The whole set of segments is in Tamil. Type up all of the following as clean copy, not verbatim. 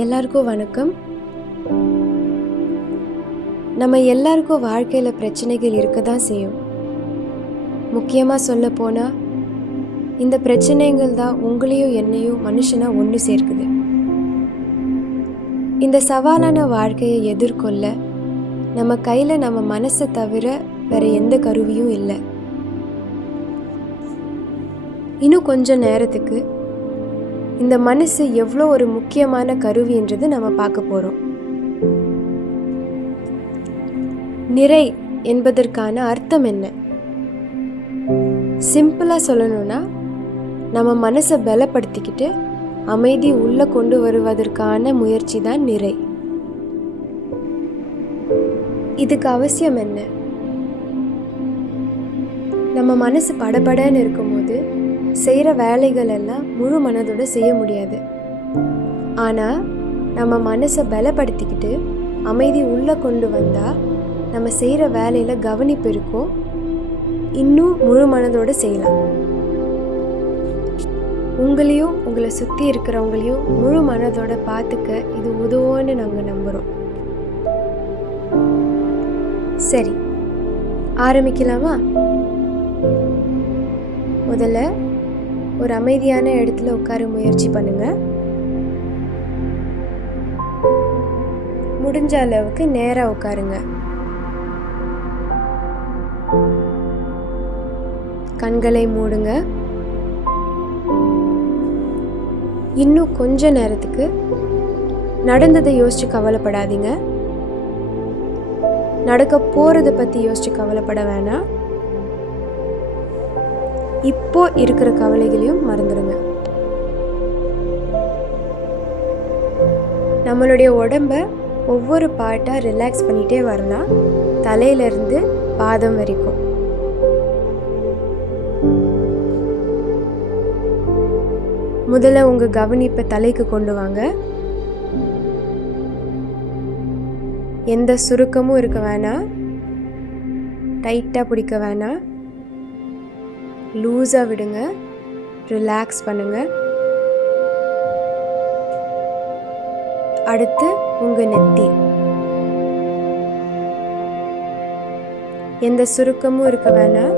எல்லாருக்கும் வணக்கம். நம்ம எல்லாருக்கும் வாழ்க்கையில் பிரச்சனைகள் இருக்க தான் செய்யும். முக்கியமாக சொல்ல போனால் இந்த பிரச்சனைகள் தான் உங்களையும் என்னையும் மனுஷனாக ஒன்று சேர்க்குது. இந்த சவாலான வாழ்க்கையை எதிர்கொள்ள நம்ம கையில் நம்ம மனசை தவிர வேற எந்த கருவியும் இல்லை. இன்னும் கொஞ்சம் நேரத்துக்கு இந்த மனசு எவ்வளோ ஒரு முக்கியமான கருவின்றது நம்ம பார்க்க போகிறோம். நிறை என்பதற்கான அர்த்தம் என்ன? சிம்பிளாக சொல்லணும்னா, நம்ம மனசை பலப்படுத்திக்கிட்டு அமைதி உள்ளே கொண்டு வருவதற்கான முயற்சி தான் நிறை. இதுக்கு அவசியம் என்ன? நம்ம மனசு படபடன்னு இருக்கும்போது செய்கிற வேலைகள் எல்லாம் முழு மனதோடு செய்ய முடியாது. ஆனால் நம்ம மனசை பலப்படுத்திக்கிட்டு அமைதி உள்ளே கொண்டு வந்தால் நம்ம செய்கிற வேலையில் கவனிப்பு இருக்கும், இன்னும் முழு மனதோடு செய்யலாம். உங்களையும் உங்களை சுற்றி இருக்கிறவங்களையும் முழு மனதோட பார்த்துக்க இது உதவும்னு நாங்கள் நம்புகிறோம். சரி, ஆரம்பிக்கலாமா? முதல்ல ஒரு அமைதியான இடத்துல உட்கார முயற்சி பண்ணுங்க. முடிஞ்ச அளவுக்கு நேரா உட்காருங்க. கண்களை மூடுங்க. இன்னும் கொஞ்ச நேரத்துக்கு நடந்ததை யோசிச்சு கவலைப்படாதீங்க. நடக்க போறதை பத்தி யோசிச்சு கவலைப்பட வேணாம். இப்போ இருக்கிற கவலைகளையும் மறந்துடுங்க. நம்மளுடைய உடம்ப ஒவ்வொரு பார்ட்டாக ரிலாக்ஸ் பண்ணிகிட்டே வரலாம், தலையிலேருந்து பாதம் வரைக்கும். முதல்ல உங்கள் கவனிப்பை தலைக்கு கொண்டு வாங்க. எந்த சுருக்கமும் இருக்க வேணாம், டைட்டாக பிடிக்க வேணாம், லூஸாக விடுங்க, ரிலாக்ஸ் பண்ணுங்க. அடுத்து உங்கள் நெத்தி, எந்த சுருக்கமும் இருக்க வேணாம்,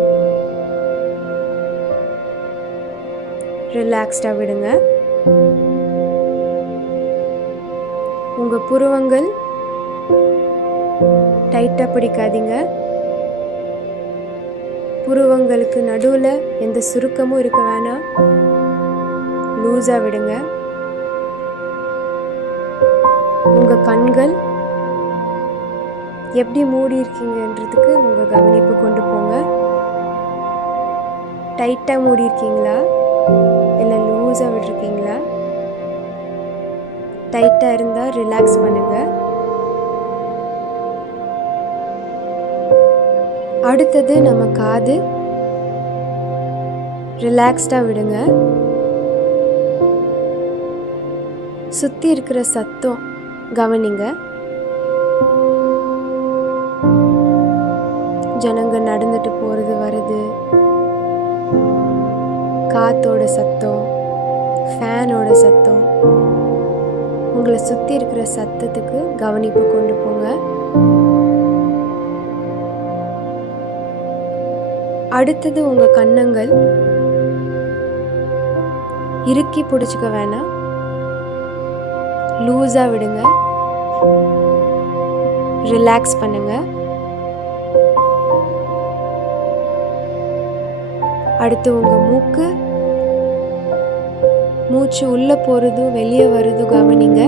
ரிலாக்ஸ்டாக விடுங்க. உங்கள் புருவங்கள் டைட்டாக பிடிக்காதீங்க, புருவங்களுக்கு நடுவில் எந்த சுருக்கமும் இருக்க வேணாம், லூஸாக விடுங்க. உங்கள் கண்கள் எப்படி மூடி இருக்கீங்கன்றதுக்கு உங்கள் கவனிப்பு கொண்டு போங்க. டைட்டாக மூடி இருக்கீங்களா இல்லை லூஸாக விட்டுருக்கீங்களா? டைட்டாக இருந்தால் ரிலாக்ஸ் பண்ணுங்க. அடுத்தது நம்ம காது, ரிலாக்ஸ்டாக விடுங்க. சுற்றி இருக்கிற சத்தம் கவனிங்க. ஜனங்க நடந்துட்டு போகிறது வருது, காத்தோட சத்தம், ஃபேனோட சத்தம், உங்களை சுற்றி இருக்கிற சத்தத்துக்கு கவனிப்பு கொண்டு போங்க. அடுத்தது உங்கள் கன்னங்கள், இறுக்கி பிடிச்சிக்க வேணாம், லூஸாக விடுங்க, ரிலாக்ஸ் பண்ணுங்க. அடுத்து உங்கள் மூக்கு, மூச்சு உள்ளே போகிறதும் வெளியே வருதும் கவனிங்க.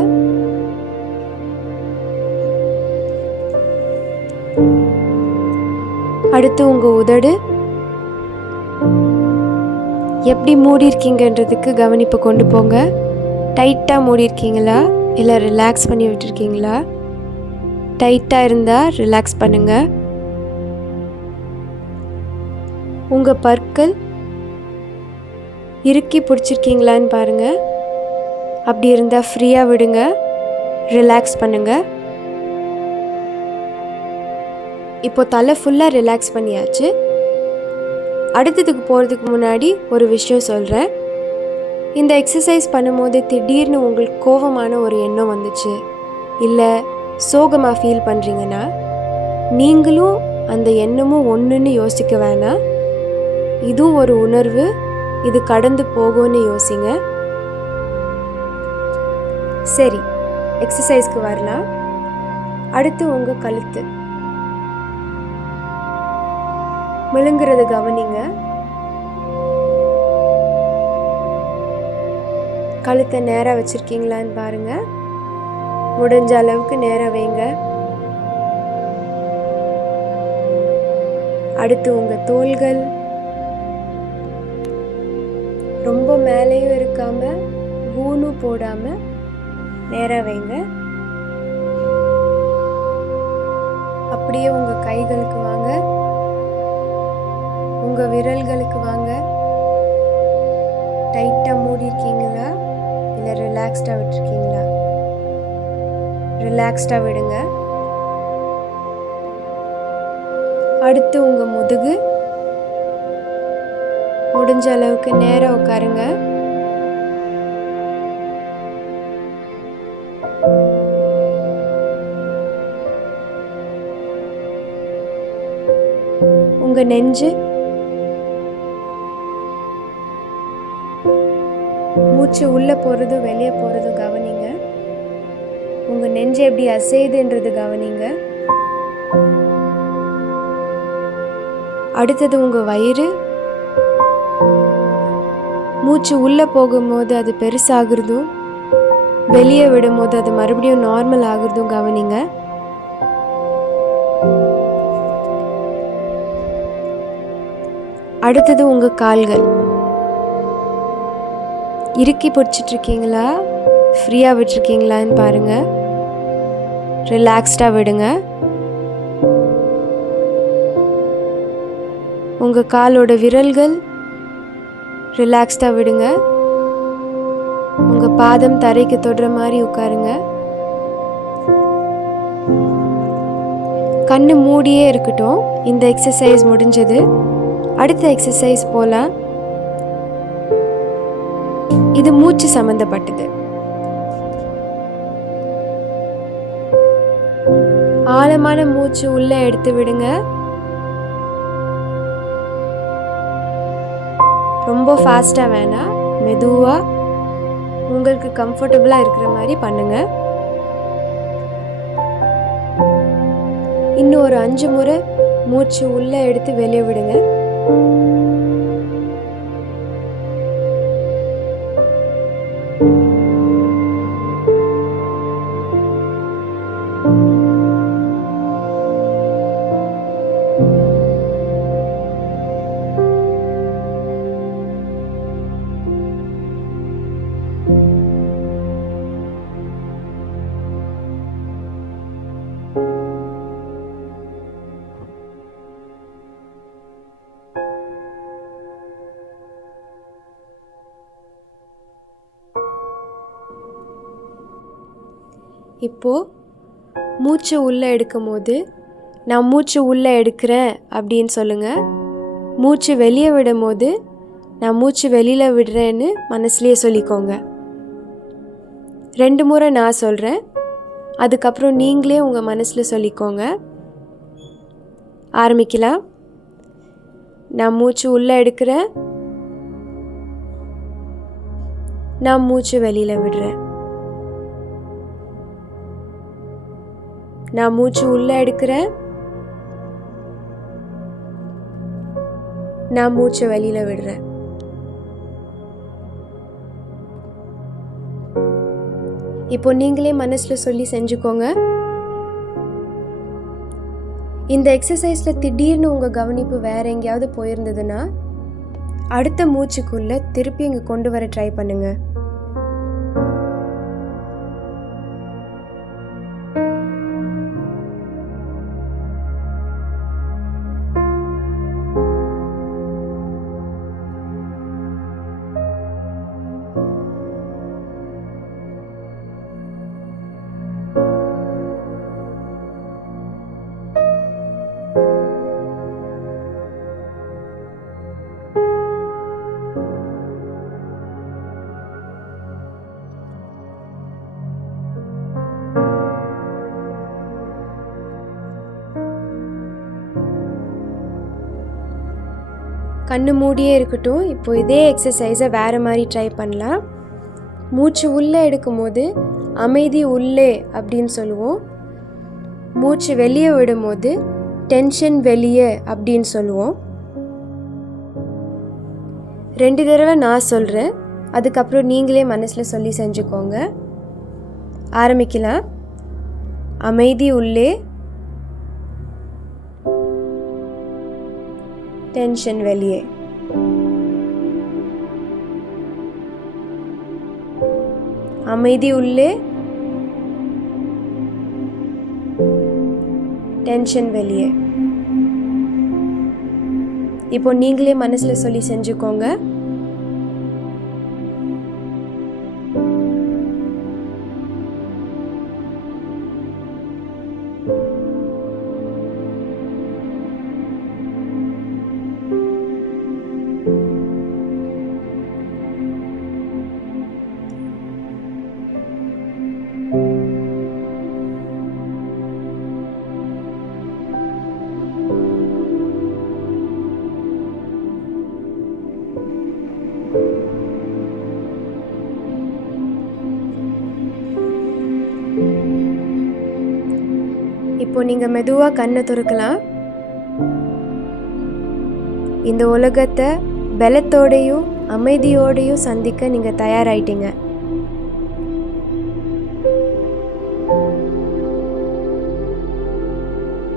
அடுத்து உங்கள் உதடு, எப்படி மூடி இருக்கீங்கன்றதுக்கு கவனிப்பு கொண்டு போங்க. டைட்டாக மூடி இருக்கீங்களா இல்லை ரிலாக்ஸ் பண்ணி விட்டுருக்கீங்களா? டைட்டாக இருந்தால் ரிலாக்ஸ் பண்ணுங்க. உங்கள் பற்கள் இறுக்கி பிடிச்சிருக்கீங்களான்னு பாருங்கள். அப்படி இருந்தால் ஃப்ரீயாக விடுங்க, ரிலாக்ஸ் பண்ணுங்க. இப்போ தலை ஃபுல்லாக ரிலாக்ஸ் பண்ணியாச்சு. அடுத்ததுக்கு போகிறதுக்கு முன்னாடி ஒரு விஷயம் சொல்கிறேன். இந்த எக்ஸசைஸ் பண்ணும்போது திடீர்னு உங்களுக்கு கோபமான ஒரு எண்ணம் வந்துச்சு, இல்லை சோகமாக ஃபீல் பண்ணுறீங்கன்னா, நீங்களும் அந்த எண்ணமும் ஒன்றுன்னு யோசிக்க வேணாம். இதுவும் ஒரு உணர்வு, இது கடந்து போகும்னு யோசிங்க. சரி, எக்ஸசைஸ்க்கு வரலாம். அடுத்து உங்கள் கழுத்து விழுங்குறது கவனிங்க. கழுத்தை நேராக வச்சுருக்கீங்களான்னு பாருங்க. முடிஞ்ச அளவுக்கு நேராக வைங்க. அடுத்து உங்கள் தோள்கள் ரொம்ப மேலேயும் இருக்காம கூனும் போடாம நேராக வைங்க. அப்படியே உங்கள் கைகளுக்கு வாங்க, உங்கள் விரல்களுக்கு வாங்க. டைட்டாக மூடி இருக்கீங்களா இல்லை ரிலாக்ஸ்டாக விட்டுருக்கீங்களா? ரிலாக்ஸ்டாக விடுங்க. அடுத்து உங்கள் முதுகு முடிஞ்ச அளவுக்கு நேராக உட்காருங்க. உங்கள் நெஞ்சு, மூச்சு உள்ளே போகிறதும் வெளியே போகிறதும் கவனிங்க. உங்கள் நெஞ்சு எப்படி அசையுதுன்றது கவனிங்க. அடுத்தது உங்கள் வயிறு, மூச்சு உள்ளே போகும்போது அது பெருசாகிறதும் வெளியே விடும்போது அது மறுபடியும் நார்மல் ஆகிறதும் கவனிங்க. அடுத்தது உங்கள் கால்கள், இறுக்கி பிடிச்சிட்ருக்கீங்களா ஃப்ரீயாக விட்டுருக்கீங்களான்னு பாருங்கள். ரிலாக்ஸ்டாக விடுங்க. உங்கள் காலோட விரல்கள் ரிலாக்ஸ்டாக விடுங்க. உங்கள் பாதம் தரைக்கு தொடுற மாதிரி உட்காருங்க. கண்ணு மூடியே இருக்கட்டும். இந்த எக்ஸசைஸ் முடிஞ்சது. அடுத்த எக்ஸசைஸ் போகலாம். இது மூச்சு சம்பந்தப்பட்டது. ஆழமான மூச்சு உள்ளே எடுத்து விடுங்க. ரொம்ப ஃபாஸ்ட்டாக வேணாம், மெதுவாக உங்களுக்கு கம்ஃபர்டபுளாக இருக்கிற மாதிரி பண்ணுங்க. இன்னும் ஒரு 5 முறை மூச்சு உள்ளே எடுத்து வெளியே விடுங்க. இப்போது மூச்சு உள்ளே எடுக்கும் போது நான் மூச்சு உள்ளே எடுக்கிறேன் அப்படின்னு சொல்லுங்கள். மூச்சு வெளியே விடும் போது நான் மூச்சு வெளியில் விடுறேன்னு மனசுலேயே சொல்லிக்கோங்க. 2 முறை நான் சொல்கிறேன், அதுக்கப்புறம் நீங்களே உங்கள் மனசில் சொல்லிக்கோங்க. ஆரம்பிக்கலாம். நான் மூச்சு உள்ளே எடுக்கிறேன், நான் மூச்சு வெளியில் விடுறேன். நான் மூச்சு உள்ளே எடுக்கிறேன், நான் மூச்சு வெளியில விடுறேன். இப்போ நீங்களே மனசுல சொல்லி செஞ்சுக்கோங்க. இந்த எக்ஸசைஸ்ல திடீர்னு உங்க கவனிப்பு வேற எங்கேயாவது போயிருந்ததுன்னா அடுத்த மூச்சுக்குள்ள திருப்பி இங்க கொண்டு வர ட்ரை பண்ணுங்க. கண்ணு மூடியே இருக்கட்டும். இப்போ இதே எக்ஸசைஸை வேறு மாதிரி ட்ரை பண்ணலாம். மூச்சு உள்ளே எடுக்கும்போது அமைதி உள்ளே அப்படின்னு சொல்லுவோம். மூச்சு வெளியே விடும்போது டென்ஷன் வெளியே அப்படின்னு சொல்லுவோம். 2 தடவை நான் சொல்கிறேன், அதுக்கப்புறம் நீங்களே மனசில் சொல்லி செஞ்சுக்கோங்க. ஆரம்பிக்கலாம். அமைதி உள்ளே, டென்ஷன் வெளியே. அமைதி உள்ளே, டென்ஷன் வெளியே. இப்போ நீங்களே மனசில் சொல்லி செஞ்சுக்கோங்க. இப்போ நீங்கள் மெதுவாக கண்ணை திறக்கலாம். இந்த உலகத்தை பலத்தோடையும் அமைதியோடையும் சந்திக்க நீங்கள் தயாராயிட்டீங்க.